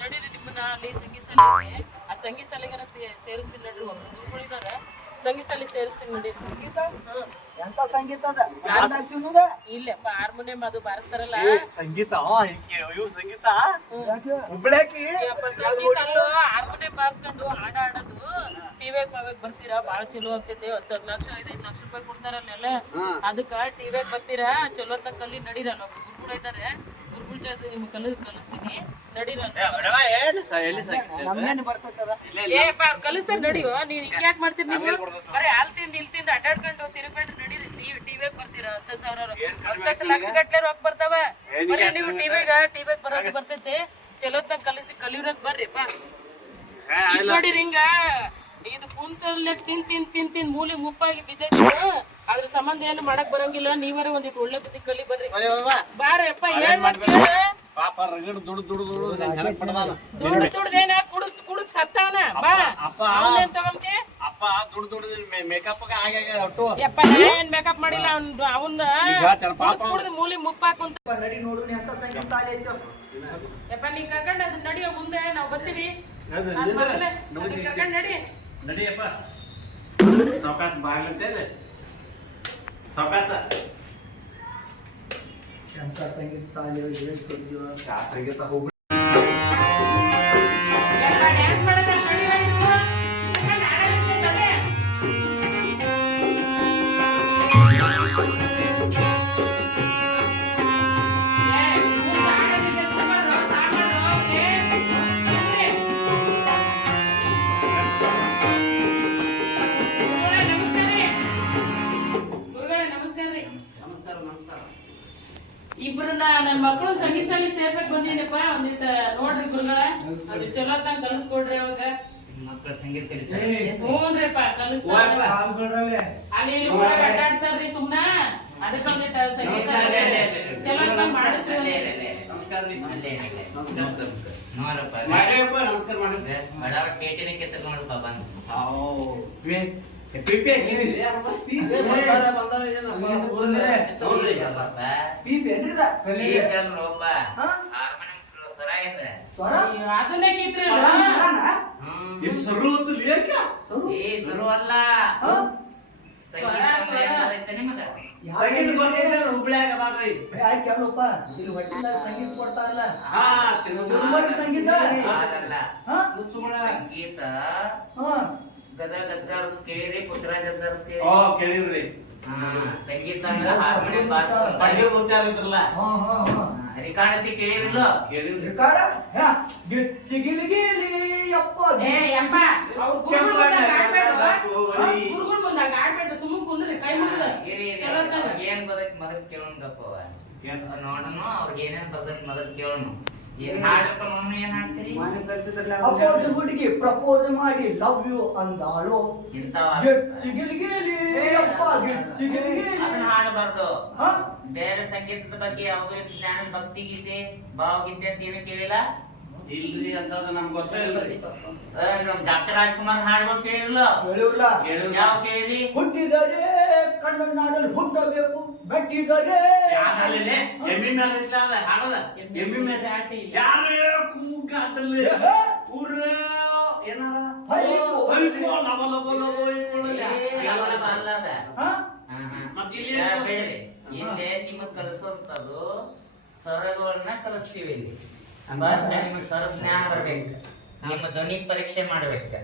ನಡೀರಿ ನಿಮ್ಮನ್ನ ಅಲ್ಲಿ ಸಂಗೀತ ಶಾಲೆ ಆ ಸಂಗೀತ ಶಾಲೆಗಾರ ಸೇರಿಸ್ತೀನಿ ನಡ್ರಿ. ಒಬ್ರು ಗುರುಗಳಿದಾರ ಸಂಗೀತ ಶಾಲೆ ಸೇರಿಸ್ತೀನಿ ನಡೀರಿ. ಸಂಗೀತ ಎಂತ ಸಂಗೀತ ಅದ ಇಲ್ಲಪ್ಪ ಹಾರ್ಮೋನಿಯಂ ಅದು ಬಾರಿಸ್ತಾರಲ್ಲ ಸಂಗೀತ ಇವ್ ಸಂಗೀತ ಹುಬ್ಳ್ಯಾಕಿ ಸಂಗೀತ ಅಲ್ಲೋ ಹಾರ್ಮೋನಿಯಂ ಬಾರಿಸ್ಕೊಂಡು ಹಾಡ ಆಡೋದು ಟಿವಿಯಾಗ ಪಾವ್ಯಾಗ ಬರ್ತೀರಾ ಬಾಳ ಚಲೋ ಆಗ್ತೈತೆ. 10 ಲಕ್ಷ 5 ಲಕ್ಷ ರೂಪಾಯಿ ಕೊಡ್ತಾರಲ್ಲ ಅದಕ್ಕ ಟಿವಿಯಾಗ ಬರ್ತೀರಾ ಚಲೋ ಅಂತ ಕಲ್ಲಿ ನಡೀರಲ್ಲ. ಒಬ್ರು ಗುರುಗಳು ಇದಾರೆ ಗುರುಗಳ ಜೊತೆ ನಿಮ್ಗೆ ಕಲಿಸ್ತೀನಿ ನಡೀರಲ್ಲ. ನಮ್ಗೇನು ಬರ್ತದ ಏಪ್ಪ ಅವ್ರು ಕಲಿಸ್ತಾರ ನಡಿಯೋ. ನೀನ್ ಹಿಂಗ್ ಯಾಕೆ ಮಾಡ್ತೀರಿ ನೀವು? ಬರೀ ಹಾಲ್ ತಿಂದು ಇಲ್ಲಿ ತಿಂದು ಅಡ್ಡಾಡ್ಕೊಂಡು ತಿರುಗ್ಬಿಟ್ಟು ನಡೀರಿ. ಟಿವಿಯಾಗ ಬರ್ತೀರಾ 10,000 ಲಕ್ಷ ಗಟ್ಲೆ ರೊಕ್ಕ ಬರ್ತಾವ. ಬರೀ ನೀವು ಟಿವಿಯಾಗ ಬರೋದು ಬರ್ತೈತಿ. ಚಲೋತ್ನಾಗ ಕಲಿಯೋರಕ್ ಬರ್ರಿಪ್ಪ. ಈಗ ನೋಡಿರಿ ಹಿಂಗ ಇದು ಕುಂತಲ್ಲೇ ತಿಂದ್ ಮೂಲೆ ಮುಪ್ಪಾಗಿ ಬಿದ್ದೈತಿ. ಅದ್ರ ಸಂಬಂಧ ಏನು ಮಾಡಕ್ ಬರಂಗಿಲ್ಲ. ನೀವರೇ ಒಂದಿಟ್ಟು ಒಳ್ಳೆ ಬುದ್ಧಿ ಕಲಿ ಬರ್ರಿ. ಬಾರಪ್ಪ ಏನ್ ಮಾಡ್ತೀರ? ಪಾಪ ರಗಡ್ ದುಡ್ದೇನ ಕುಡಿಸ್ ಸತ್ತಾನ. ಬಾ ಅವನೇನ್ ತಗೊಂತಿ? ಅಪ್ಪ ದುಡ್ಡು ಮೇಕಪ್ ಒಟ್ಟು ಯಪ್ಪ ಏನ್ ಮೇಕಪ್ ಮಾಡಿಲ್ಲ. ಅವನ್ನ ಕುಡ್ದು ಮೂಲಿ ಮುಪ್ಪಾಕುಂತ ನಡಿ ನೋಡು ಎಂತ ಸಂಗೀತ ಶಾಲೆ ಐತೋ. ಯಪ್ಪ ನೀ ಕರ್ಕೊಂಡು ಅದ್ ನಡಿಯೋ ಮುಂದೆ ನಾವ್ ಬರ್ತೀವಿ. ನಡಿ ನಡಿಯಪ್ಪ ಸಾವಕಾಶ ಬಾಗ್ಲಂತೇಳಿ ಸಾವಕಾಶ ಎಂತ ಸಂಗೀತ ಶಾಲೆ ಏನ್ ಸುದ್ದಿ ಸಂಗೀತ ಹೋಗ್ಬಿಟ್ಟು ಡ್ಯಾನ್ಸ್ ಮಾಡಕ್ಕೆ ನಡಿಯೋ ನೀವು. ಇಬ್ರನ್ನ ನನ್ನ ಮಕ್ಕಳು ಸಂಗೀತ ಶಾಲೆ ಸೇರ್ಸಕ್ ಬಂದಿನಪ್ಪ. ಒಂದಿತ್ತ ನೋಡ್ರಿ ಗುರುಗಳ ಒಂದಿಟ್ಟು ಚಲೋ ತಂಗ ಕಲಿಸ್ಕೊಡ್ರಿ. ಅವಾಗ ಮಕ್ಕಳ ಸಂಗೀತ ಕಲಿತಾರೆ. ಹ್ಞೂನ್ರಿಪ್ಪ ಕಲಿಸ್ತಾರ. ಅಲ್ಲಿ ಒಳಗೆ ಅಡ್ಡಾಡ್ತಾರ್ರಿ ಸುಮ್ನ. ಅದಕ್ಕೆ ಒಂದಿಟ್ಟ ಸಂಗೀತ ಶಾಲೆ ಚಲೋ ತಂಗ ಮಾಡಿಸ್ರಿ. ನಮಸ್ಕಾರ ನೋಡಪ್ಪ ನಮಸ್ಕಾರ ಮಾಡಿದ್ರೆ ಬಡವ ಪೇಟಿನ ಕೆತ್ತ ನೋಡಪ್ಪ ಬಂದು ಅದನ್ನೇ ಕಿತ್ರಿ. ಸರು ಅಲ್ಲ ಹುಬ್ಳ್ಯಾಗ ಅದಾಳ್ರಿ ಕೇಳಪ್ಪ ಇಲ್ಲಿ ಹೊಟ್ಟಿನ ಸಂಗೀತ ಕೊಡ್ತಾರಲ್ಲ ಸಂಗೀತ ಸಂಗೀತ ಗದಗ ಅಜ್ಜಾರ್ ಕೇಳಿರಿ ಪುಟ್ಟರಾಜ ಅಜ್ಜಾರ್ ಕೇಳಿವ್ರಿ ಸಂಗೀತ ಅಂದ್ರೆ ಹಾರ್ಮೋನಿಯಂ ಬಾರಿಸ್ಕೊಂಡು ಪಡ್ಗೆ ಗೊತ್ತಾರಿದ್ರಲ್ಲ ರಿಕಾರ್ಡ್ ಕೇಳಿರಲ್ಲ ಕೇಳಿವ್ರಿ ಗುರುಗಳ ಮುಂದಾಗ ಆಡ್ಬೇಡ್ರಿ. ಸುಮ್ಮನೆ ಕುಂದ್ರಿ ಕೈ ಮುಗಿದ ಏನ್ ಗೊತ್ತೈತಿ ಮೊದಲು ಕೇಳೋಣಪ್ಪ. ನೋಡೋಣ ಅವ್ರಿಗೆ ಏನೇನ್ ಬರ್ತೈತಿ ಮೊದಲು ಕೇಳೋಣ. ಏನ್ ಹಾಡ್ರಪ್ಪ ಮಮ್ಮಿ ಏನ್ ಹಾಡ್ತೀರಿ? ಹುಡುಗಿ ಪ್ರಪೋಸ್ ಮಾಡಿ ಲವ್ ಯು ಅಂದಾಳು. ಅದನ್ನ ಹಾಡಬಾರ್ದು. ಬೇರೆ ಸಂಗೀತದ ಬಗ್ಗೆ ಯಾವ್ದು ಜ್ಞಾನ ಭಕ್ತಿ ಗೀತೆ ಭಾವಗೀತೆ ಅಂತ ಏನು ಕೇಳಿಲ್ಲ? ಇಲ್ರಿ ಅಂತ ನಮ್ಗೆ ಗೊತ್ತಿಲ್ರಿ. ನಮ್ ಡಾಕ್ಟರ್ ರಾಜ್ಕುಮಾರ್ ಹಾಡ್ಗಳು ಕೇಳಿರಲ್ಲ? ಯಾವ ಕೇಳಿರಿ? ಹುಟ್ಟಿದರೆ ಕನ್ನಡನಾಡಲ್ಲಿ ಹುಟ್ಟಬೇಕು, ಮೆಟ್ಟಿದರೆ ಎಮ್ಮಿ ಮೇಲೆ ಹಾಡದ ಎಮ್ಮಿ ಮೇಲೆ ಯಾರು ಕೂಗಾಟಲ್ಲಿ ಊರ ಏನಾದ ಇಲ್ಲಿ ನಿಮಗ್ ಕಲಿಸೋಂಥದ್ದು ಸ್ವರಗಳನ್ನ ಕಲಿಸ್ತೀವಿ. ಇಲ್ಲಿ ನಿಮಗ್ ಸ್ವರ ಜ್ಞಾನ ಬರ್ಬೇಕು. ನಿಮ್ಮ ಧ್ವನಿ ಪರೀಕ್ಷೆ ಮಾಡ್ಬೇಕು.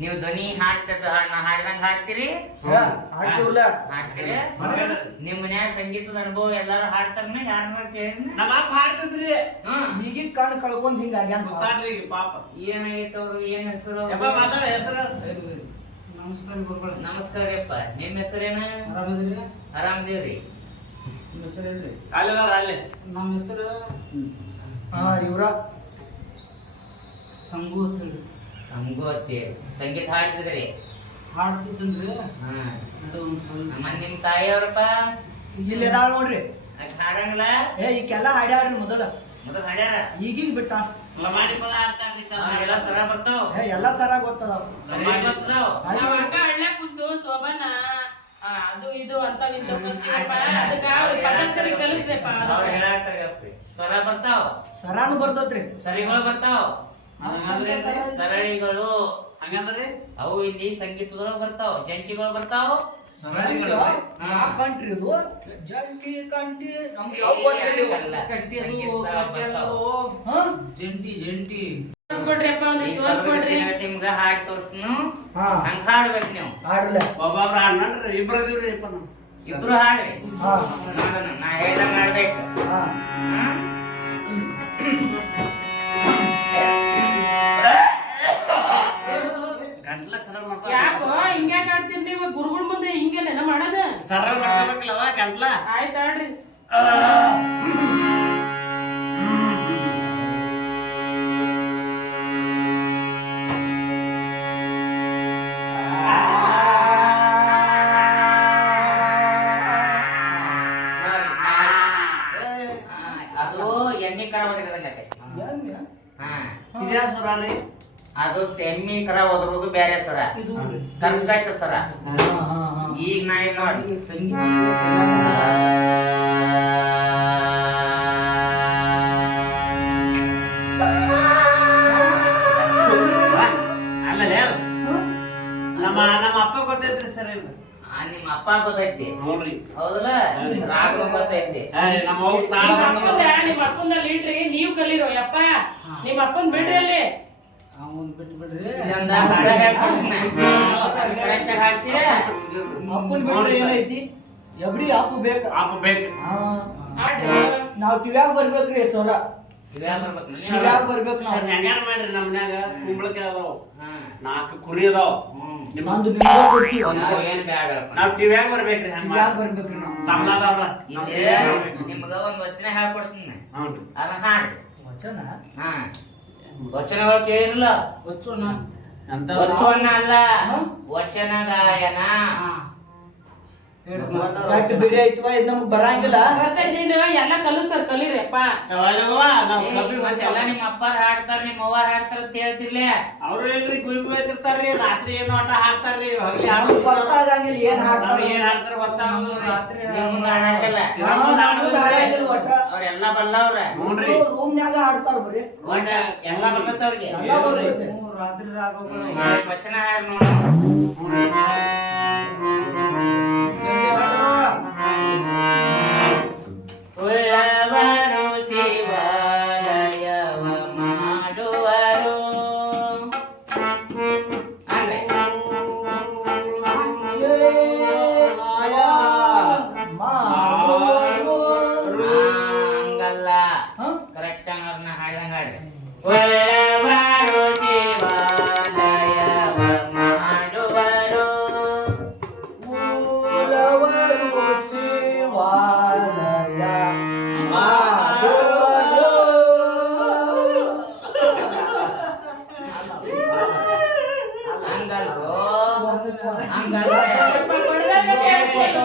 ನೀವು ಧ್ವನಿ ಹಾಡ್ದಂಗ ಹಾಡ್ತೀರಿ ಹಾಡ್ತೀರಿ. ನಿಮ್ ಮನ್ಯಾಗ ಸಂಗೀತದ ಅನುಭವ ಎಲ್ಲಾರು ಹಾಡ್ತಾರ. ಯಾರ ಕೇಳಿ ನಮ್ಮ ಅಪ್ಪ ಹಾಡ್ತಿದ್ರಿ. ಈಗಿನ ಕಣ್ ಕಳ್ಕೊಂಡ್ ಹಿಂಗ ಗೊತ್ತಾಡ್ರಿ ಪಾಪ. ಏನಾಗೈತ ಅವ್ರು ಏನ್ ಹೆಸರು? ಮಾತಾಡ ಹೆಸರು. ನಮಸ್ಕಾರ ಗುರುಗಳು. ನಮಸ್ಕಾರ ಅಪ್ಪ. ನಿಮ್ ಹೆಸರೇನ? ಆರಾಮದಿರಿ? ಆರಾಮದೇವ್ರಿ. ನಿಮ್ಮ ಹೆಸರೇನ್ರಿ? ಅಲ್ಲದಾರ ಅಲ್ಲೇ. ನಮ್ಮ ಹೆಸರು ಇವ್ರ ಸಂಗು ಅಂತ ಹೇಳಿ. ಸಂಗೋತಿ ಸಂಗೀತ ಹಾಡ್ತಿದ್ರಿ? ಹಾಡ್ತಿದ್ದನ್ರಿ. ನಿಮ್ ತಾಯಿಯವ್ರಪ್ಪ ಇಲ್ಲಿ ಅದಾಳ ನೋಡ್ರಿ. ಹಾಡಂಗಿಲ್ಲ? ಈಗೆಲ್ಲ ಹಾಡ್ಯಾಡ್ರಿ ಮೊದಲ ಹಾಡ್ಯಾರ. ಈಗೀಗ ಬಿಟ್ಟ ಮಾಡಿ ಪದ ಹಾಡ್ತಾನ್ರಿ. ಎಲ್ಲ ಸರ ಬರ್ತಾವ. ಎಲ್ಲ ಸರ ಗೊತ್ತದ. ನಾವ್ ಹಂಗ ಹಳ್ಳ ಕುಂತು ಶೋಭನ ಅದು ಇದು ಅಂತ ಅದಕ್ಕ ಅವ್ರ ಪದ ಸರಿ ಕಲಿಸ್ರಪ್ಪ. ಹೇಳಾಕ್ತಾರ ಬರ್ಬೇಕ್ರಿ. ಸ್ವರ ಬರ್ತಾವ, ಸರಾನು ಬರ್ತೈತ್ರಿ. ಸರಿಗಳು ಬರ್ತಾವ, ಹಂಗಂದ್ರೆ ಸರಳಿಗಳು ಹಂಗಂದ್ರೆ ಅವು ಇಲ್ಲಿ ಸಂಗೀತದೊಳಗ ಬರ್ತಾವ, ಜಂಟಿಗಳು ಬರ್ತಾವ. ಸರಳಿಗಳು ಯಾವ ಕಂಟ್ರಿ ಇದು? ಜಂಟಿ ಕಂಟಿ ನಮ್ಗೆ ಯಾವ ಗೊತ್ತಿಲ್ಲ. ಹಂಗಲ್ಲ. ಕಟ್ಟಿ ಅದು, ಸಂಗೀತ ಕಟ್ಟಿ ಅದು. ಬರ್ತಾವ. ಹಾ? ಜಂಟಿ ತೋರ್ಸ್ಕೊಡ್ರಿಪ್ಪ ಈ ಒಂದಿಟ್ಟು ತೋರ್ಸ್ಕೊಡ್ರಿ. ನಿಮ್ಗ ಹಾಡ್ ತೋರ್ಸ್ನು ಹಾ. ಹಂಗ ಹಾಡ್ಬೇಕು ನೀವು. ಆಡ್ಲ. ಒಬ್ಬೊಬ್ರು ಹಾಡ್ನಂಡ್ರಿ ಇಬ್ರು ಇದೀವ್ರಿ ಅಪ್ಪ ನಾವು. ಇಬ್ರು ಹಾಡ್ರಿ. ಹಾ. ನೋಡೋಣ, ನಾ ಹೇಳ್ದಂಗ ಹಾಡ್ಬೇಕು. ಹಾ. ಹಾ? ಗಂಟ್ಲ ಸರಳ ಮಾಡ್ಕೊ. ಯಾಕೋ ಹಿಂಗ್ಯಾಕ್ ಆಡ್ತೀರಿ ನೀವು? ಗುರುಗಳ ಮುಂದೆ ಹಿಂಗೇನ ಮಾಡದ? ಸರಳ ಮಾಡ್ಕೋಬೇಕಲ್ಲವ ಗಂಟ್ಲ. ಆಯ್ತ್ ಆಡ್ರಿ. ಅದು ಎಮ್ಮಿ ಕರ ಒದರಿದಂಗ ಆಕೈತಿ. ಏನ್ಯ? ಹಾ, ಇದ್ಯಾ ಸ್ವರ ರೀ? ಅದು ಎಮ್ಮಿ ಕರ ಒದರೋದು ಬೇರೆ ಸ್ವರ, ಇದು ಕರ್ಕಶ ಸ್ವರ. ಹಾ ಹಾ ಹಾ. ಈಗ ನಾ ಇಲ್ಲಿ ನೋಡಿ ಅಲ್ಲಲೇ ಅದು. ನಮ್ಮ ಅಪ್ಪ ಗೊತ್ತೈತ್ರಿ ಸರ್ ಇದು. ನಿಮ್ಮ ಅಪ್ಪ ಗೊತ್ತೈತಿ ನೋಡ್ರಿ. ಹೌದಲ್ಲ, ರಾಗನು ಗೊತ್ತೈತಿ. ನಮ್ಮ ಅವ್ವ ತಾಳ ನಿಮ್ಮ ಬಂದದ. ಅಪ್ಪಂದ ನಿಮ್ಮ ಅಪ್ಪಂದಲ್ಲಿ ಇಡ್ರಿ, ನೀವ್ ಕಲೀರೋ ಯಪ್ಪ. ನಿಮ್ಮ ಅಪ್ಪನ್ ಬಿಡ್ರಿ ಅಲ್ಲಿ. ಅವನ್ ಬಿಟ್ಟು ಬಿಡ್ರಿ. ಇದೊಂದ ಹಾಡ ಹೇಳ್ಕೊಡ್ತೀನಿ. ಕರೆಕ್ಟಾಗಿ ಹಾಡ್ತೀರಾ? ಅಪ್ಪನ್ ಬಿಟ್ರೆ ಏನೈತಿ? ಎಬ್ಡಿ ಅಪ್ಪು ಬೇಕ. ಅಪ್ಪ ಬೇಕು. ಹಾ. ಆಡ್ರಿ. ನಾವ್ ಟಿವ್ಯಾಗ ಬರ್ಬೇಕ್ರಿ ಸ್ವರ. ಇವ್ಯಾವ ಬರ್ಬೇಕು ನೀನು? ಟಿವ್ಯಾಗ ಬರ್ಬೇಕು ಸರ್ ನಾವು. ಹೆಂಗಾರ ಮಾಡ್ರಿ ನಮ್ಮ ಮನ್ಯಾಗ ಕುಂಬಳಕಾಯಿ ಅದಾವ, ಹಾ. 4 ಕುರಿ ಅದಾವ. ನಂದು ನಿಮ್ಗೆ ಕೊಡ್ತೀವಿ. ನಾವು ಏನ್ ಬ್ಯಾಡಪ್ಪ. ನಾವ್ ಟಿವ್ಯಾಗ ಬರ್ಬೇಕ್ರಿ ಹಂಗ ಟಿವ್ಯಾಗ ಬರ್ಬೇಕ್ರಿ ನಾವು. ತಮ್ಲಾದವ್ರ. ಇಲ್ಲಿ ನಿಮ್ಗ ಒಂದ್ ವಚನ ಹೇಳ್ಕೊಡ್ತೀನಿ, ಹೌದು. ಅದನ್ನ ಹಾಡ್ರಿ. ವಚನ? ಹಾ, ವಚನಗಳು ಕೇಳಿರಲ್ಲ? ವಚನ? ಅಂತ ವಚನ ಅಲ್ಲ, ಹಾ? ವಚನ ಗಾಯನ. ಯಾಕೆ ಬೇರೆ ಆಯ್ತವ? ಇದು ನಮ್ಗೆ ಬರಂಗಿಲ್ಲ. ಬರ್ತೈತಿ, ನೀನು ಎಲ್ಲ ಕಲಿಸ್ತಾರ, ಕಲೀರಿ ಅಪ್ಪ. ನಾವ್ ಕಬ್ಬಿ ಮತ್ತೆಲ್ಲ ನಿಮ್ಮ ಅಪ್ಪಾರ ಹಾಡ್ತಾರ, ನಿಮ್ಮ ಅವ್ವಾರ ಹಾಡ್ತಾರ ಅಂತ ಹೇಳ್ತಿರ್ಲಿ. ಅವ್ರು ಎಲ್ರಿ ಗುಯ್ ಎತ್ತಿರ್ತಾರ್ರಿ, ರಾತ್ರಿ ಏನು ಆಟ ಹಾಡ್ತಾರ್ರಿ, ಹಗಲಿ ನಮ್ಗ್ ಗೊತ್ತಾಗಂಗಿಲ್ಲ ಏನ್ ಹಾಡ್ತಾರ. ಏನ್ ಹಾಡ್ತಾರ ಗೊತ್ತಾಗಲ್ಲ. ರಾತ್ರಿ ನಿಮ್ ಮುಂದೆ ಹಾಡಂಗಿಲ್ಲ. ನಮ್ದು ಹಾಡಂಗಿಲ್ಲ ಒಟ್ಟ. ಅವ್ರೆಲ್ಲ ಬಲ್ಲವ್ರ, ನೋಡ್ರಿ ರೂಮ್ನ್ಯಾಗ ಹಾಡ್ತಾರ ಬರೀ. ಒಟ್ಟ ಎಲ್ಲ ಬರ್ತೈತೆ ಅವ್ರಿಗೆ. ಎಲ್ಲ ಬರ್ತೈತೆ. ರಾತ್ರಿ ರಾಗಗಳು. ವಚನ ಹಾಡ್ ನೋಡ. ಉಳ್ಳವರು ಶಿವಾಲಯವ ಮಾಡುವರು ಅಂದ್ರೆ ಹಂಗಲ್ಲ, ಕರೆಕ್ಟ್ ಹಂಗ ಹಾಡ್ದಂಗ ಹಾಡ್ರಿ. ಉಳ್ಳವರು ಶಿವಾಲಯವ ಮಾಡುವರು, ಶಿವಾಲಯ ಹಂಗಲ್ರೋ, ಹಂಗಲ್ಲ. ಯಪ್ಪ, ಕೊಡ್ದಾಗ ಹೇಳ್ಕೊಡು.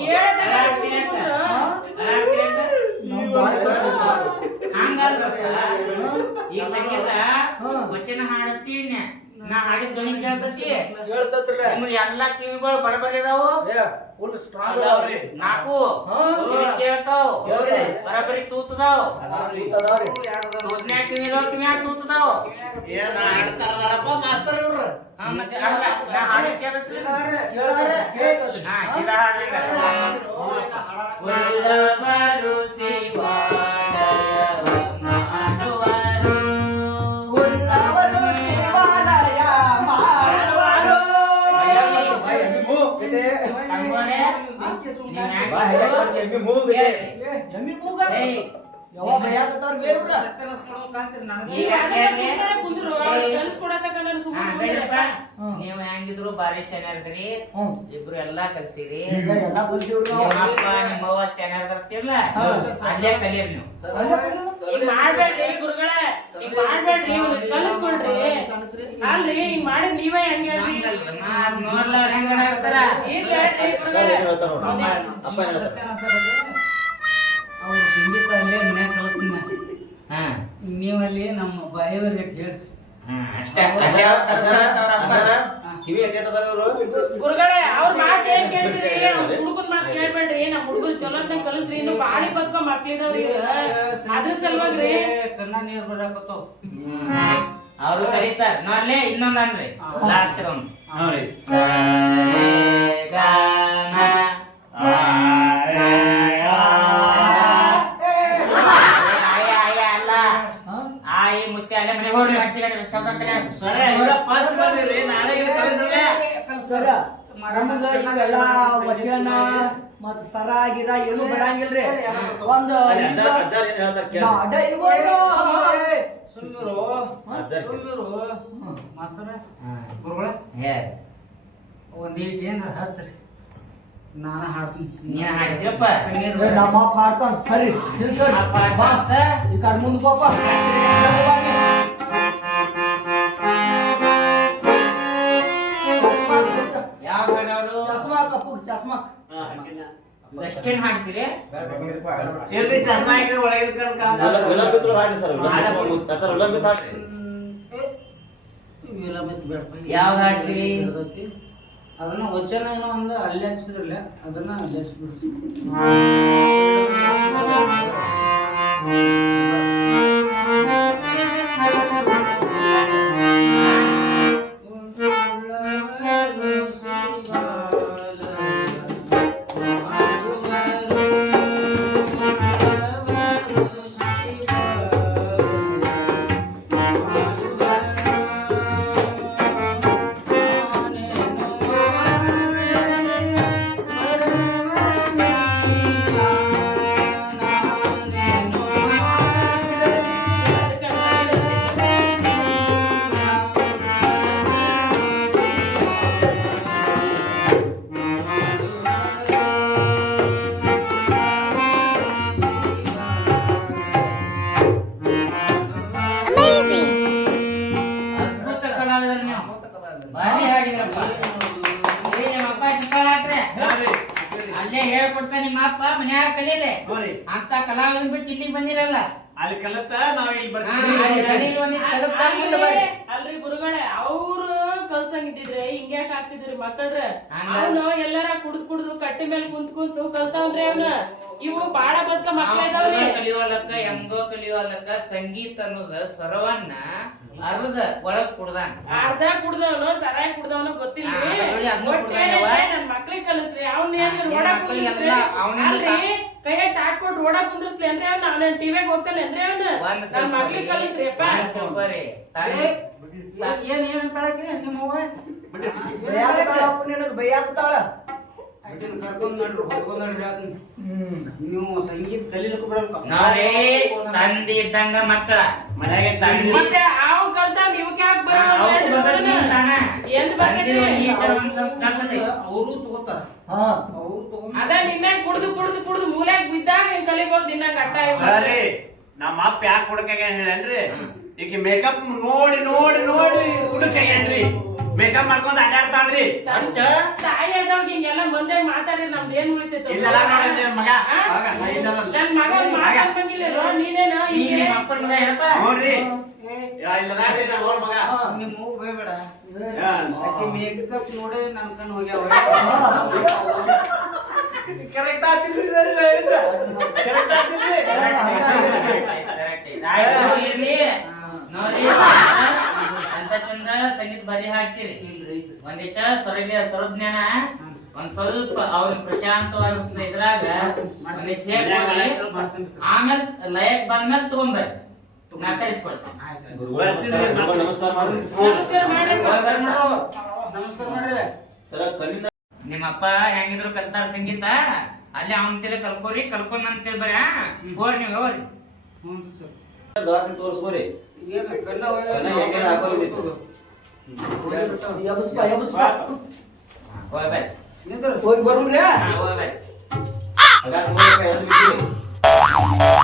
ಹೇಳ್ದಾಗ ಈಗ ಸಂಗೀತ ವಚನ ಹಾಡತ್ತೀನಿ, ನಾ ಹಾಡಿದ ಧ್ವನಿ ಕೇಳ್ತತಿ. ಹೇಳ್ತತ್ರಲ್ಲ. ನಿಮ್ಗೆ ಎಲ್ಲಾ ಕಿವಿಗಳು ಬರಬರಿದಾವು, ಫುಲ್ ಸ್ಟ್ರಾಂಗ್ ಅದಾವ್ರಿ. 4 ಹಾ. ಕಿವಿ ಕೇಳ್ತಾವ್, ಕೇಳ್ರಿ. ಬರಬರಿ ತೂತದಾವ್. ಅದಾವ್ರಿ. ತೂತ್ನ್ಯಾ ಕಿವಿದಾವ್, ಕಿವ್ಯಾಗ ತೂತದಾವ್. ಏನ್ ಹಾಡ್ತಾರಪ್ಪ ಮಾಸ್ತರ್ ಇವ್ರು. ಹಾ, ಮತ್ತೆ ಅಲ್ಲ, ನಾ ಹಾಡಿದ್ ಕೇಳ್ತತಿ. ಹಾ, ಸೀದಾ ಹಾಡ್ರಿ ಈಗ. ಉಳ್ಳವರು ಶಿವಾಲಯವ ಮಾಡುವರು, ಉಳ್ಳವರು ಶಿವಾಲಯ ಮಾಡುವರು. ಹಂಗೋರೆ, ನೀವ್ ಹ್ಯಾಂಗ್ ಜಮೀನ್ ಮೂಗ. ಏಯ್, ಯಾವಾಗ ಭಯಾಕತ್ತಾರ ಬೇವ್ರ. ಈಗ ಕೇಳ್ರಿ. ಕುಂದ್ರು ಕಲಿಸ್ಕೊಡತಕ್ಕ ನಾನು ಹಾ, ಸುಮ್ಮನೆ ಬೇಡಪ್ಪ. ಹ್ಮ್. ನೀವು ಹೆಂಗಿದ್ರು ಬಾರಿ ಶಾನ್ಯಾರ್ದ್ರಿ, ಹ್ಮ್. ಇಬ್ರು ಎಲ್ಲಾ ಕಲ್ತೀರಿ. ಈಗ ಎಲ್ಲ ಕಲ್ತೀವ್ರಿ ನಾವು. ನಿಮ್ಮಪ್ಪ ನಿಮ್ಮವ್ವ ಶಾನ್ಯಾರ್ದಿರ್ತಿರ್ಲ, ಅಲ್ಲೇ ಕಲೀರಿ ನೀವು. ಹಿಂಗ್ ಮಾಡ್ಬೇಡ್ರಿ ಗುರುಗಳೇ, ಹಿಂಗ್ ಮಾಡ್ಬೇಡ್ರಿ, ಒಂದ್ ಕಲಿಸ್ಕೊಡ್ರಿ. ಅಲ್ರಿ ಹಿಂಗ್ ಮಾಡಿದ್ ನೀವೇ ಹೆಂಗ್ ಹೇಳ್ರಿ? ಹಂಗಲ್ರಮ್ಮ, ಅದ್ ನೋಡ್ಲಾರ್ದ್ ಹೆಂಗ್ ಮಾಡ್ತಾರ? ಇಲ್ಲ ಹೇಳ್ರಿ ಗುರುಗಳೇ. ಅವ್ರು ಸಂಗೀತ ಅಲ್ಲೇ ಮನ್ಯಾಗ ಕಳಿಸ್ತೀನಿ. ಹಾ, ನೀವಲ್ಲಿ ನಮ್ಮ ಬಾಯಿಯವ್ರ ರೇಟ್ ಹೇಳ್ರಿ. ಅಷ್ಟೇ. ಅಲ್ಲೇ ಅವ್ರ್ ಕಲಿಸ್ತಾರ ಅಂತ ಅವ್ರ ಅಪ್ಪ. ಕಿವಿ ಅಡ್ಡಾಡದ ಇವರು ಗುರುಗಳೇ ಅವ್ರ ಮಾತು ಏನ್ ಕೇಳ್ತೀರಿ ಹುಡುಗನ್ ಮಾತು ಕೇಳ್ಬೇಡ್ರಿ ನಮ್ ಹುಡುಗರು ಚಲೋತ್ನಾಗ ಕಲಿಸ್ರಿ ಇನ್ನು ಬಾಳಿ ಬದುಕೋ ಮಕ್ಳಿದವ್ರಿ ಅದ್ರ ಸಲುವಾಗ್ರಿ ಕಣ್ಣ ನೀರ್ ಬರಾಕತ್ತಾವ ಅವ್ರು ಕರೀತಾರ ನೋಡ್ಲೆ ಇನ್ನೊಂದ್ ಅನ್ರಿ ಲಾಸ್ಟ್ ಒಂದು ಹಾ ರೀ ಅಲ್ಲ ಆಯಿ ಮುತ್ತೆ ಅಲ್ಲೇ ಮನೆ ಹೋಗ್ರಿ ಸರಿ ಈಗ ಫಸ್ಟ್ ಬಂದಿರಿ ನಾಳೆ ಇದು ಕಳಿಸಲ್ಲ ಸರ ನಮಗ ಇವೆಲ್ಲ ವಚನ ಮತ್ ಸರ ಗಿರ ಏನು ಬರಂಗಿಲ್ರಿ ಒಂದು ಅಜ್ಜಾರ್ ಏನ್ ಹೇಳ್ತಾರ ಕೇಳಿ ನಾಡೈವರೋ ಸುಮ್ಮಿರು ಸುಮ್ಮಿರು ಮಾಸ್ತರ ಗುರುಗಳ ಏ ಒಂದೀಟ್ ಏನಾರ ಹಚ್ಚ್ರಿ ನಾನ ಹಾಡ್ತೀನಿ ನೀನ್ ಹಾಡ್ತೀರಪ್ಪ ನಮ್ಮ ಪಾಡ್ತಾನ ಸರಿ ನಿಲ್ ಸರಿ ಬಾ ಈ ಕಡೆ ಮುಂದೆ ಪಾಪ ಯಾವ ಹಾಡವ್ರು ಚಸ್ಮಾ ಕಪ್ಪು ಚಸ್ಮಾ ವೆಸ್ಟರ್ನ್ ಹಾಡ್ತೀರಿ ಇಲ್ರಿ ಚಸ್ಮಾ ಹಾಕಿದ್ರೆ ಒಳಗಿನ ಕಣ್ ಕಾಣ್ತಾವ ಗುಲಾಬಿ ತರ ಹಾಡಿ ಸರ್ ಗುಲಾಬಿ ಹಾಡಿ ಇವೆಲ್ಲ ಮತ್ತೆ ಬೇಡಪ್ಪ ಯಾವ್ದು ಹಾಡ್ತೀರಿ ಇರ್ತೈತಿ. ಅದನ್ನ ವಚನ ಏನೋ ಒಂದು ಅಲ್ಲಿ ಹಚ್ಚಿದ್ರಲ್ಲ ಅದನ್ನ ಹಚ್ಚಿಬಿಡ್ತೀವಿ ಅದ್ಭುತ ಕಲಾವಿದರು ನೀವು ಭಾರಿ ಹಾಡಿದ್ರಪ್ಪ ಏ ನಿಮ್ಮ ಅಪ್ಪ ಚಿಕ್ಕ ಹಾಕ್ರೆ ಅಲ್ಲೇ ಹೇಳ್ಕೊಡ್ತಾ ನಿಮ್ಮ ಅಪ್ಪ ಮನ್ಯಾಗ ಕಲೀರಿ ನೋಡಿ ಅಂತ ಕಲಾವಿದನ್ ಬಿಟ್ಟು ಇಲ್ಲಿಗೆ ಬಂದಿರಲ್ಲ ಅಲ್ಲಿ ಕಲತ್ತ ನಾವ್ ಇಲ್ಲಿ ಹಾ, ಅಲ್ಲಿ ಕಲೀರಿ ಒಂದಿಟ್ ಕಲಿತಾ ಮುಂದೆ ಬರ್ರಿ. ಅಲ್ರಿ ಗುರುಗಳೇ ಅವ್ರು ಕಲ್ಸಂಗಿದ್ರೆ ಹಿಂಗ್ಯಾಕ್ ಆಗ್ತಿದ್ರಿ ಮಕ್ಕಳ್ರ ಹಂಗ? ಅವನು ಎಲ್ಲಾರ ಕುಡ್ದು ಕಟ್ಟಿ ಮೇಲೆ ಕುಂತು ಕಲ್ತಾವ್ರಿ ಅವ್ನ ಇವು ಬಾಳ ಬದ್ಕ ಮಕ್ಳ ಇದಾವ್ರಿ ಮಕ್ಕಳು ಕಲಿಯೋಲಕ್ಕ ಹೆಂಗೋ ಕಲಿಯೋಲಕ್ಕ ಸಂಗೀತ ಅನ್ನೋದ ಸ್ವರವನ್ನ ಅರ್ಧ ಒಳಗ್ ಕುಡ್ದಾನ ಅರ್ಧ ಕುಡ್ದವನು ಸರಾಯಿ ಕುಡ್ದವನು ಗೊತ್ತಿಲ್ಲ ಹಾ, ಅದ್ರೊಳಗೆ ಅದ್ನೂ ಕುಡ್ದಾನವ. ನನ್ ಮಕ್ಳಿಗೆ ಕಲಿಸ್ರಿ ಅವ್ನ ಏನ್ ಈ ರೋಡ ಮಕ್ಳಿಗೆಲ್ಲ ಅವ್ನಿಂದ ಕೈಯಾಗ ತಾಟ್ಕೊಟ್ ರೋಡ ಕುಂದ್ರಸ್ಲಿ ಅಂದ್ರೆ ಅವ್ನ ಟಿವಿಯಾಗ ಹೋಗ್ತಾನೇನ್ರಿ ಅವ್ನ ನನ್ ಮಕ್ಳಿಗೆ ಕಲಿಸ್ರಿ ಅಪ್ಪ ತಿಳ್ಕೊರಿ ತಾನೇ ಏನ್ ಏನಂತಾಳಕ್ಕೆ ನಿಮ್ಮವ್ವ ನಿನಗ್ ಬೈಯಾಕತ್ತಾಳ ಅಡ್ಡಿನ ಕರ್ಕೊಂಡ್ ನಡ್ರಿ ಹೊಡ್ಕೊಂಡ್ ನಡ್ರಿ ಆತನ ನೀವು ಸಂಗೀತ ಕಲೀಲಿಕ್ಕೆ ಬಿಡಲ್ಕ ನೋಡ್ರಿ ತಂದಿ ಇದ್ದಂಗ ಮಕ್ಕಳ ಮನೆಯಾಗ ತಂದಿ ಮತ್ತೆ ಅವ್ ಕಲ್ತಾವ್ ಇವಕ್ ಯಾಕೆ ಅವ್ರು ಬದಲ್ ನಿಂತಾನ. ಏನ್ ತಂದಿ ಒಂದ್ ಈಟರ್ ಒಂದ್ ಸ್ವಲ್ಪ ಕಲ್ತದೆ. ಅವರು ತಗೋತಾರ ಹಾ ಅವ್ರು ತಗೊಂಡ್ ಅದ ನಿನ್ನೆ ಕುಡ್ದು ಮೂಲ್ಯಾಗ ಬಿದ್ದಾಗ ನೀನ್ ಕಲಿಬೋದು ನಿನ್ನಂಗ ಅಟ್ಟ ಸರಿ ನಮ್ಮ ಅಪ್ಪ ಯಾಕೆ ಹುಡುಕಾಗ ಹೇಳೇನ್ರಿ ಈಗ ಮೇಕಪ್ ನೋಡಿ ನೋಡಿ ನೋಡಿ ಹುಡುಕಾಗ್ಯಾನ್ರಿ ಮೇಕಪ್ ಮಾಡ್ಕೊಂಡ್ ಅಡ್ಡಾಡ್ತಾಳ್ರಿ ಅಷ್ಟ ತಾಯಿ ಆದವ್ರಿಗೆ ಹಿಂಗೆಲ್ಲ ಮುಂದೆ ಮಾತಾಡಿ ನಮ್ದು ಏನ್ ಉಳಿತೈತೆ ಇಲ್ಲೆಲ್ಲ ನೋಡಿದ್ರಿ ಮಗ ನನ್ ಮಗ ಮಾತಾಡ್ಬಂಗಿಲ್ಲ ನೀನೇನ ಈ ನಿಮ್ಮ ಅಪ್ಪನ ಮಗ ಏನಪ್ಪ ನೋಡ್ರಿ ಇಲ್ಲದಾಡ್ರಿ ನಮ್ಮ ಮಗ ನಿಮ್ಮ ಅವ್ವ ಬೈಬೇಡ ಹಾ. ಆಕೆ ಮೇಕಪ್ ನೋಡಿ ನನ್ ಕಣ್ ಹೋಗ್ಯಾವ ಕರೆಕ್ಟ್ ಆಗ್ತಿಲ್ರಿ ಸರ್ ಕರೆಕ್ಟ್ ಆಗ್ತಿಲ್ರಿ ಆಯ್ತು ಇರ್ಲಿ ನೋಡ್ರಿ ಅಂತ ಚಂದ ಸಂಗೀತ ಬರಿ ಹಾಡ್ತೀರಿ ಒಂದಿಟ್ಟ ಸ್ವರಜ್ಞಾನ ಒಂದ್ ಸ್ವಲ್ಪ ಅವ್ರಿಗೆ ಪ್ರಶಾಂತವಾಗಿ ಇದ್ರಾಗ ಒಂದಿಟ್ ಹೇಳ್ಕೊಡ್ರಿ. ಆಮೇಲೆ ಲಯಕ್ ಬಂದ್ಮೇಲೆ ತಗೊಂಬರ್ರಿ ನಾ ಕಲಿಸ್ಕೊಳ್ತೀನಿ ನಮಸ್ಕಾರ ಮಾಡ್ರಿ ನಮಸ್ಕಾರ ಮಾಡಿ ನಮಸ್ಕಾರ ಮಾಡ್ರಿ ಸರ ಕಣ್ಣಿನ ನಿಮ್ಮಪ್ಪ ಹೆಂಗಿದ್ರು ಕಲ್ತಾರ ಸಂಗೀತ ಅಲ್ಲಿ ಅವನ ಕಲ್ಕೋರಿ ಕಲ್ಕೊಂಡ್ ಅಂತ ಬರ್ರಿ ಹೋರಿ ನೀವು ಹೋರಿ ಹ್ಞೂ ಸರ್ ದವಾಖಾನೆ ತೋರಿಸ್ಕೋರಿ ಏನ ಕಣ್ಣ ಕಣ್ಣ ಹೆಂಗಾರ ಹಾಕೋದಿತ್ತು. ಎಬ್ಸ್ಪ ಎಬ್ಸ್ಪ ಹೋಯ್ ಬಾಯ್ ಹೋಗಿ ಬರುಣ್ರಿ ಹೋಯ್ ಬಾಯ್ ಹಾಗಾದ್ರೆ 3 ರೂಪಾಯಿ ಎಳ್ದು ಬಿಡ್ತೀವಿ.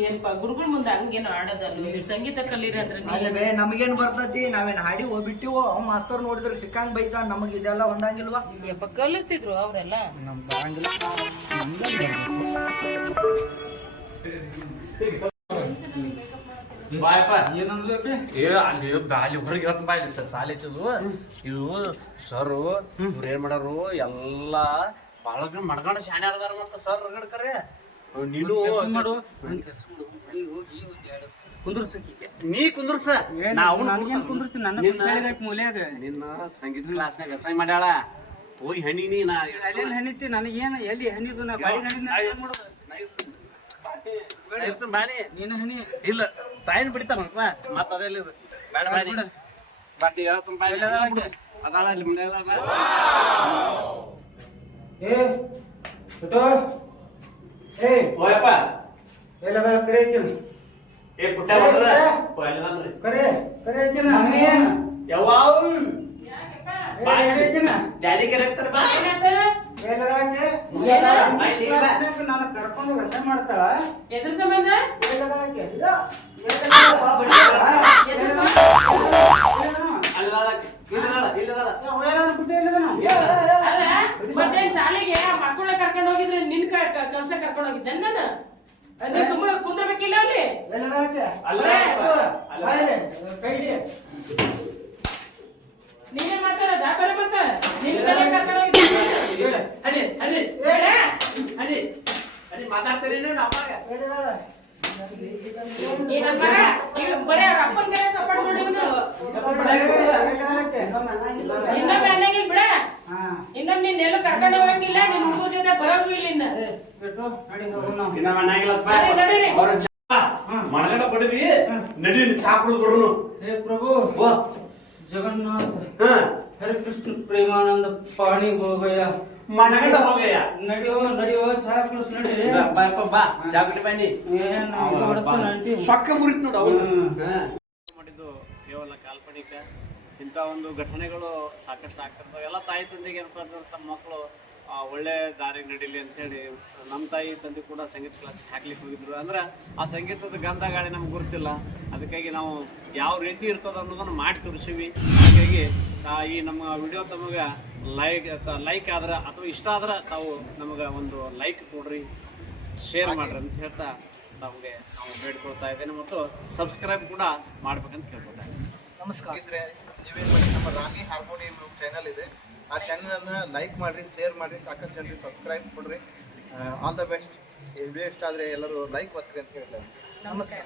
ಏನಪ್ಪ ಗುರುಗಳ ಮುಂದೆ ಹಂಗೇನು ಆಡೋದಲ್ಲ ಇದು ಸಂಗೀತ ಕಲೀರಿ ಅಂದ್ರೆ ಅಲ್ಲವೇ ನಮಗೇನ್ ಬರ್ತೈತಿ ನಾವೇನ್ ಹಾಡಿ ಹೋಗ್ಬಿಟ್ಟಿವೋ ಅವ್ ಮಾಸ್ತರ್ ನೋಡಿದ್ರೆ ಸಿಕ್ಕಂಗ್ ಬೈತಾನ ನಮಗ್ ಇದೆಲ್ಲ ಒಂದಂಗಿಲ್ವಾ ಯಪ್ಪ ಕಲಿಸ್ತಿದ್ರು ಅವ್ರೆಲ್ಲ ನಮ್ ಬರಂಗಿಲ್ಲ ಬಾಯಪ್ಪ ಏನಂದ್ಲು ಆಕಿ? ಅಲ್ಲಿ ಹೊರಗೆ ಇರತ್ ಬಾ ಇಲ್ಲಿ ಸಾಲಿ ಹಚ್ಚದು ಇದು ಸರ್ ಇವ್ರು ಏನ್ ಮಾಡಾರು ಎಲ್ಲಾ ಬಾಳ ಮಡ್ಕೊಂಡ ಶಾಣೆ ಅದಾರ ಮತ್ತ ಸರ್ ಕರೆ ನೀನು ಕೆಲ್ಸ ಮಾಡು ಒಂದ್ ಕೆಲ್ಸ ಮಾಡು ಅಲ್ಲಿ ಹೋಗಿ ಒಂದ್ ಎರಡು ಕುಂದ್ರಸಕಿ ನೀ ಕುಂದ್ರಸ ನನಗೇನ್ ಕುಂದ್ರಸ್ತೀನಿ ನನ್ನ ಶಾಲೆಗಾಕಿ ಮೂಲ್ಯಾಗ ನಿನ್ನ ಸಂಗೀತ ಕ್ಲಾಸ್ನಾಗ ಅಸೈನ್ ಮಾಡ್ಯಾಳ ಹೋಗಿ ಹಣ್ಣಿ ನೀ ನಾ ಅಲ್ಲೆಲ್ಲಿ ಹಣಿತಿ ನನಗೇನು ಎಲ್ಲಿ ಹಣಿದು ನಾ ಗಾಡಿ ಹಣಿದ ಏನ್ ಮಾಡೋದು ಇರ್ತೇನೆ ಬಾಣಿ ನೀನು ಹಣಿ ಇಲ್ಲ ತಾಯಿನ ಬಿಡ್ತಾನಪ್ಪ ಮತ್ತ ಅದೆಲ್ಲ ಬೇಡ ಬಾಡಿ ಬಾಟಿ ಅದಾಳ ಅಲ್ಲಿ ಮನ್ಯಾಗ ಏ ಬಿಟ್ಟು ಏ ಹೋಯಪ್ಪ ಎಲ್ಲದ ಕರೆ ಐತಿನ ಏ ಪುಟ್ಟ ಬಂದ್ರ ಹೋಯಲ್ಲದಾನ್ರಿ ಕರೆ ಕರೆ ಐತಿನ ಯವ್ವಾವ್ ಐತಿನ ಡ್ಯಾಡಿ ಕರೆಕ್ತಾರ ಬಾ ನಾನು ಕರ್ಕೊಂಡು ವರ್ಷ ಮಾಡ್ತಾಳ ಎದ್ರ ಸಂಬಂಧ ಅಲ್ಲ ಮತ್ತೇನ್ ಶಾಲೆಗೆ ಮಕ್ಕಳ ಕರ್ಕೊಂಡು ಹೋಗಿದ್ರೆ ನಿನ್ ಕೆಲ್ಸ ಕರ್ಕೊಂಡು ಹೋಗಿದ್ದೆ ನಾನು ಅದೇ ಸುಮ್ಮನೆ ಕುಂದ್ರಬೇಕಿಲ್ಲ ಅಲ್ಲಿ ನೀನೇ ಮಾತಾಡೋದ ಬೇರೆ ಮತ್ತ ನಿನ್ ಕಲೆ ಕರ್ಕೊಂಡು ಹೋಗಿದ್ದೆ ಮಾತಾಡ್ತೀರಿ ಈ ನನ್ ಮಗ ಈಗ ಬರೀ ಅವ್ರ ಅಪ್ಪನ ಕಡೆ ಸಪೋರ್ಟ್ ಮಾಡಿ ಇನ್ನೊಮ್ಮೆ ಅನ್ನಂಗಿಲ್ಲ ಬಿಡ ಇನ್ನೊಮ್ಮೆ ನೀನ್ ಎಲ್ಲೂ ಕರ್ಕೊಂಡು ಹೋಗಂಗಿಲ್ಲ ನಿನ್ ಹುಡುಗರ ಜೊತೆ ಬರೋಂಗೂ ಇಲ್ಲಿಂದ ಮನಗಂಡ ಬಡವಿ ನಡಿ ಚಾ ಕುಡಿದು ಬರೋನು ಹೇ ಪ್ರಭು ಜಗನ್ನಾಥ ಹರಿಕೃಷ್ಣ ಪ್ರೇಮಾನಂದ ಪಾಣಿ ಹೋಗಯ್ಯ ಮನಗಂಡ ಹೋಗಯ್ಯ ನಡಿಯೋ ನಡಿಯೋ ಚಾ ಪ್ಲಸ್ ನಡಿ ಬಾ ಬಾ ಚಾ ಕುಡಿ ಬನ್ನಿ ಸೊಕ್ಕ ಮುರಿತ್ ನೋಡು ಅವನು ಮಾಡಿದ್ದು ಕೇವಲ ಕಾಲ್ಪನಿಕ ಇಂಥ ಒಂದು ಘಟನೆಗಳು ಸಾಕಷ್ಟು ಆಗ್ತಿರ್ತವೆ ಎಲ್ಲ ತಾಯಿ ತಂದೆಗೆ ಏನಪ್ಪ ಅಂದ್ರೆ ತಮ್ಮ ಮಕ್ಕಳು ಒಳ್ಳೆ ದಾರಿ ನಡೀಲಿ ಅಂತೇಳಿ ನಮ್ಮ ತಾಯಿ ತಂದೆ ಕೂಡ ಸಂಗೀತ ಕ್ಲಾಸ್ ಹಾಕ್ಲಿಕ್ಕೆ ಹೋಗಿದ್ರು ಅಂದ್ರೆ ಆ ಸಂಗೀತದ ಗಂಧ ಗಾಳಿ ನಮ್ಗೆ ಗುರುತಿಲ್ಲ ಅದಕ್ಕಾಗಿ ನಾವು ಯಾವ ರೀತಿ ಇರ್ತದ ಅನ್ನೋದನ್ನು ಮಾಡಿ ತೋರಿಸೀವಿ ಹಾಗಾಗಿ ಈ ನಮ್ಮ ವಿಡಿಯೋ ತಮಗೆ ಲೈಕ್ ಆದ್ರೆ ಅಥವಾ ಇಷ್ಟ ಆದ್ರೆ ತಾವು ನಮಗೆ ಒಂದು ಲೈಕ್ ಕೊಡ್ರಿ ಶೇರ್ ಮಾಡ್ರಿ ಅಂತ ಹೇಳ್ತಾ ತಮಗೆ ನಾವು ಬೇಡ್ಕೊಳ್ತಾ ಇದ್ದೇನೆ ಮತ್ತು ಸಬ್ಸ್ಕ್ರೈಬ್ ಕೂಡ ಮಾಡ್ಬೇಕಂತ ಕೇಳ್ಕೊತಾ ಇದ್ದೀನಿ. ನಮಸ್ಕಾರ ಇದ್ರೆ ನೀವೇನು ಮಾಡಿ ನಮ್ಮ ರಾಣಿ ಹಾರ್ಮೋನಿಯಂ ಚಾನಲ್ ಇದೆ ಆ ಚಾನಲನ್ನು ಲೈಕ್ ಮಾಡಿರಿ ಶೇರ್ ಮಾಡಿರಿ ಸಾಕಷ್ಟು ಜನರಿಗೆ ಸಬ್ಸ್ಕ್ರೈಬ್ ಕೊಡ್ರಿ ಆಲ್ ದ ಬೆಸ್ಟ್ ಈ ವಿಡಿಯೋ ಇಷ್ಟ ಆದರೆ ಎಲ್ಲರೂ ಲೈಕ್ ಒತ್ತಿರಿ ಅಂತ ಹೇಳ್ತಾರೆ ನಮಸ್ಕಾರ.